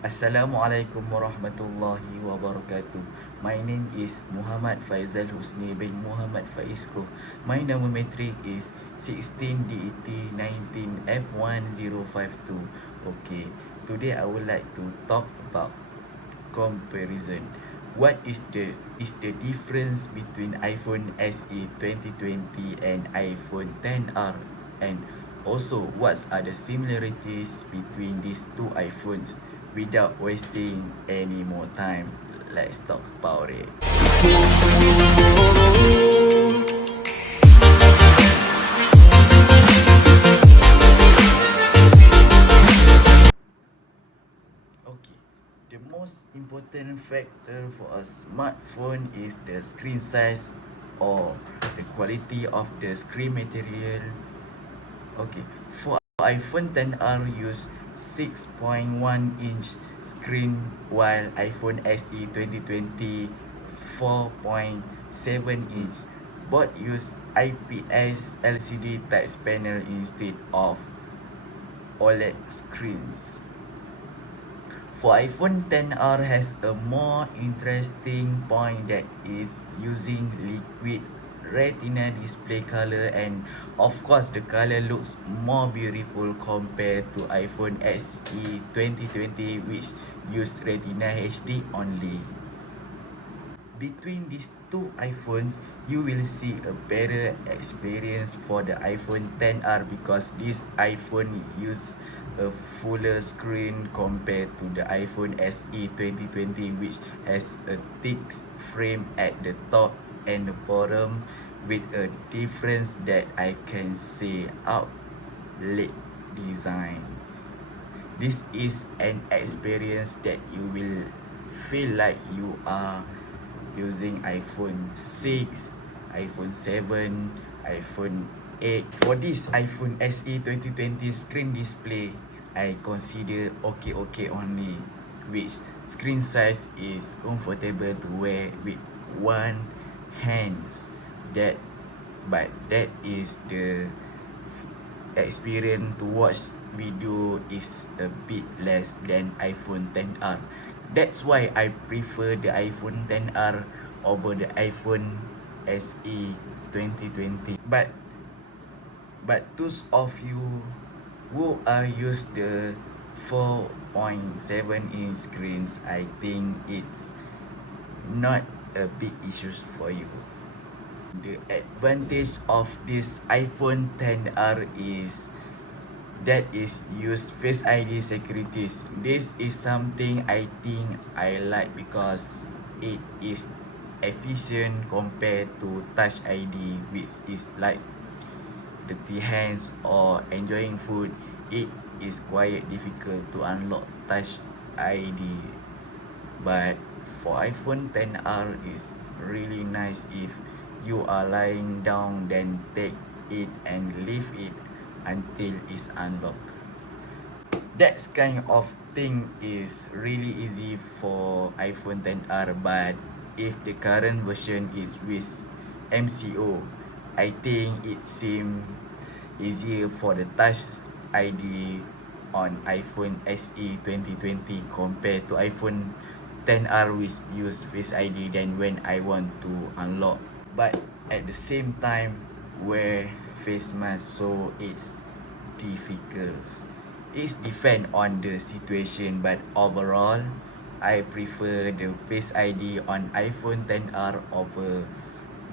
Assalamualaikum warahmatullahi wabarakatuh. My name is Muhammad Faizal Husni bin Muhammad Faizko. My number is 16DET19F1052. Okay, today I would like to talk about comparison. What is the difference between iPhone SE 2020 and iPhone 10R, and also what are the similarities between these two iPhones? Without wasting any more time, let's talk about it. Okay, the most important factor for a smartphone is the screen size or the quality of the screen material. Okay, for iPhone 10R use 6.1-inch screen, while iPhone SE 2020 4.7-inch. Both use IPS LCD touch panel instead of OLED screens. For iPhone 10R has a more interesting point that is using liquid retina display color, and of course the color looks more beautiful compared to iPhone SE 2020 which use retina HD only. Between these two iPhones, you will see a better experience for the iPhone 10R because this iPhone use a fuller screen compared to the iPhone SE 2020 which has a thick frame at the top and the bottom with a difference that I can say outlet design. This is an experience that you will feel like you are using iPhone 6, iPhone 7, iPhone 8. For this iPhone SE 2020 screen display, I consider okay only, which screen size is comfortable to wear with one hand. That is the experience to watch video is a bit less than iPhone 10R. That's why I prefer the iPhone 10R over the iPhone SE 2020. But those of you who are used the 4.7-inch screens, I think it's not a big issue for you. The advantage of this iPhone 10R is that is use Face ID securities. This is something I think I like because it is efficient compared to Touch ID, which is like dirty hands or enjoying food. It is quite difficult to unlock Touch ID. But for iPhone 10R is really nice if you are lying down, then take it and leave it until it's unlocked. That kind of thing is really easy for iPhone 10R, but if the current version is with MCO, I think it seems easier for the Touch ID on iPhone SE 2020 compared to iPhone 10R which use Face ID then when I want to unlock. But at the same time, wear face mask, so it's difficult. It depend on the situation, but overall, I prefer the Face ID on iPhone 10R over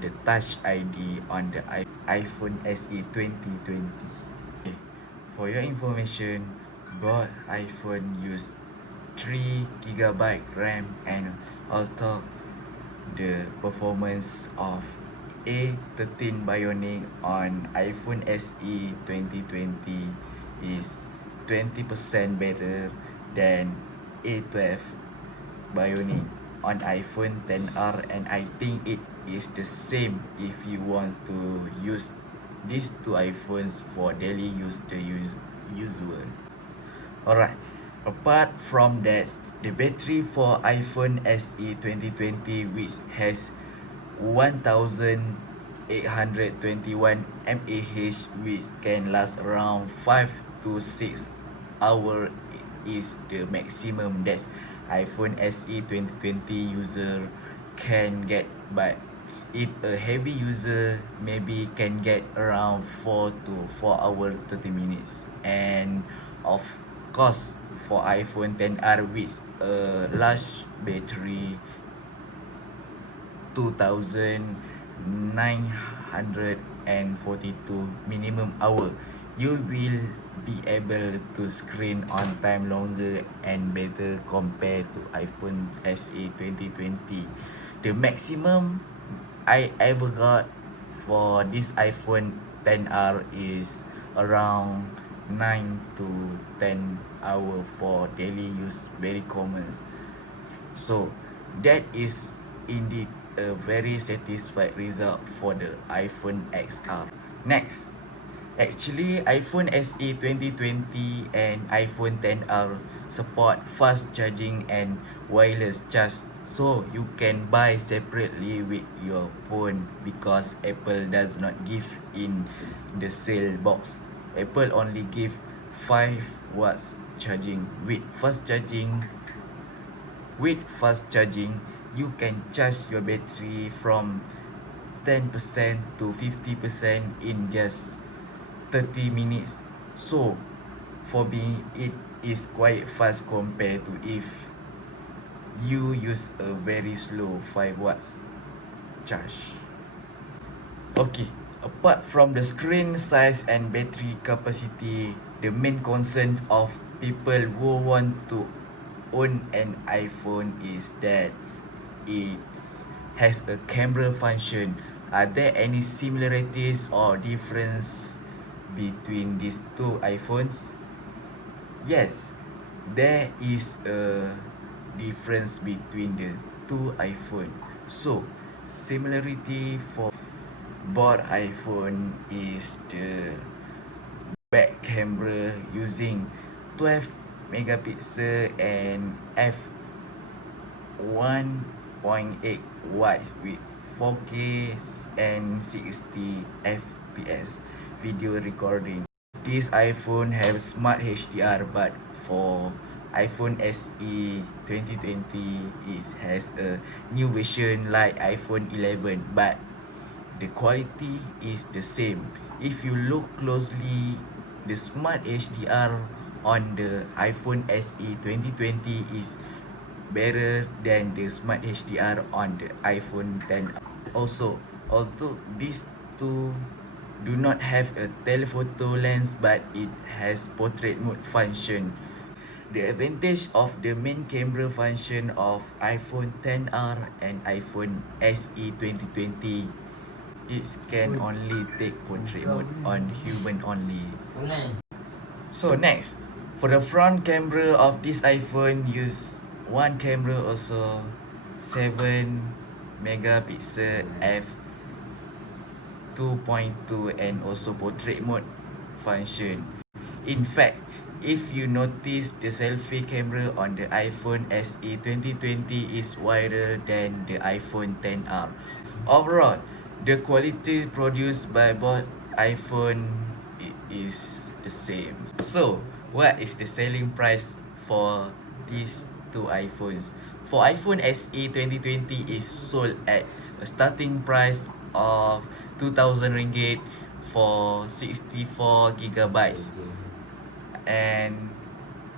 the Touch ID on the iPhone SE 2020. Okay. For your information, both iPhone use 3GB RAM and although the performance of A13 Bionic on iPhone SE 2020 is 20% better than A12 Bionic on iPhone 10R, and I think it is the same if you want to use these two iPhones for daily use the usual. Alright, apart from that, the battery for iPhone SE 2020 which has 1821 mAh which can last around 5 to 6 hours is the maximum that iPhone SE 2020 user can get. But if a heavy user maybe can get around 4 to 4 hours 30 minutes. And of course for iPhone 10R with a large battery 2,942 minimum hour, you will be able to screen on time longer and better compared to iPhone SE 2020. The maximum I ever got for this iPhone 10R is around 9 to 10 hour for daily use, very common. So that is indeed a very satisfied result for the iPhone XR. Next, actually iPhone SE 2020 and iPhone 10R support fast charging and wireless charge, so you can buy separately with your phone because Apple does not give in the sale box. Apple only give 5 watts charging. With fast charging, you can charge your battery from 10% to 50% in just 30 minutes. So for me, it is quite fast compared to if you use a very slow 5 watts charge. Okay, apart from the screen size and battery capacity, the main concern of people who want to own an iPhone is that it has a camera function. Are there any similarities or difference between these two iPhones? Yes, there is a difference between the two iPhone. So, similarity for both iPhone is the back camera using 12 megapixel and f1.8 watts with 4K and 60 fps video recording. This iPhone have smart HDR, but for iPhone SE 2020 it has a new version like iPhone 11, but the quality is the same. If you look closely, the smart HDR on the iPhone SE 2020 is better than the smart HDR on the iPhone 10. Also, although these two do not have a telephoto lens, but it has portrait mode function. The advantage of the main camera function of iPhone 10R and iPhone SE 2020, it can only take portrait mode on human only. So next, for the front camera of this iPhone, use one camera also 7 megapixel f2.2 and also portrait mode function. In fact, if you notice, the selfie camera on the iPhone SE 2020 is wider than the iPhone 10R. Overall, the quality produced by both iPhone is the same. So, what is the selling price for these two iPhones? For iPhone SE 2020 is sold at a starting price of 2,000 ringgit for 64 gigabytes and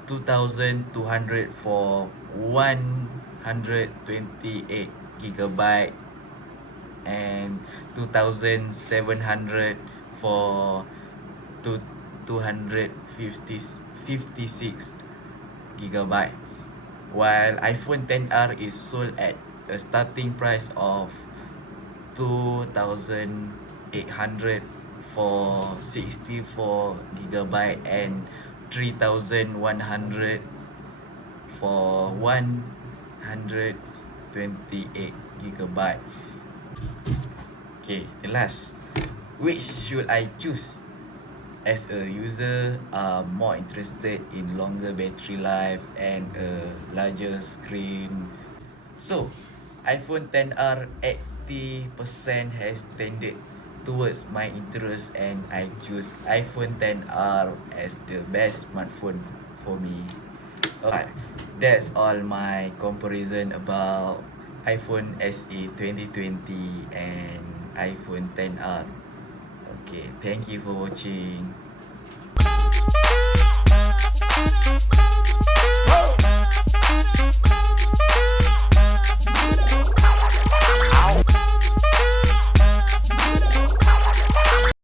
2,200 for 128 gigabyte and 2,700 for 256 gigabyte, while iPhone 10R is sold at a starting price of 2,800 for 64 gigabyte and 3,100 for 128 gigabyte. Okay, the last, which should I choose? As a user, more interested in longer battery life and a larger screen. So, iPhone 10R 80% has tended towards my interest, and I choose iPhone 10R as the best smartphone for me. Alright, that's all my comparison about iPhone SE 2020 and iPhone 10R. Okay, thank you for watching.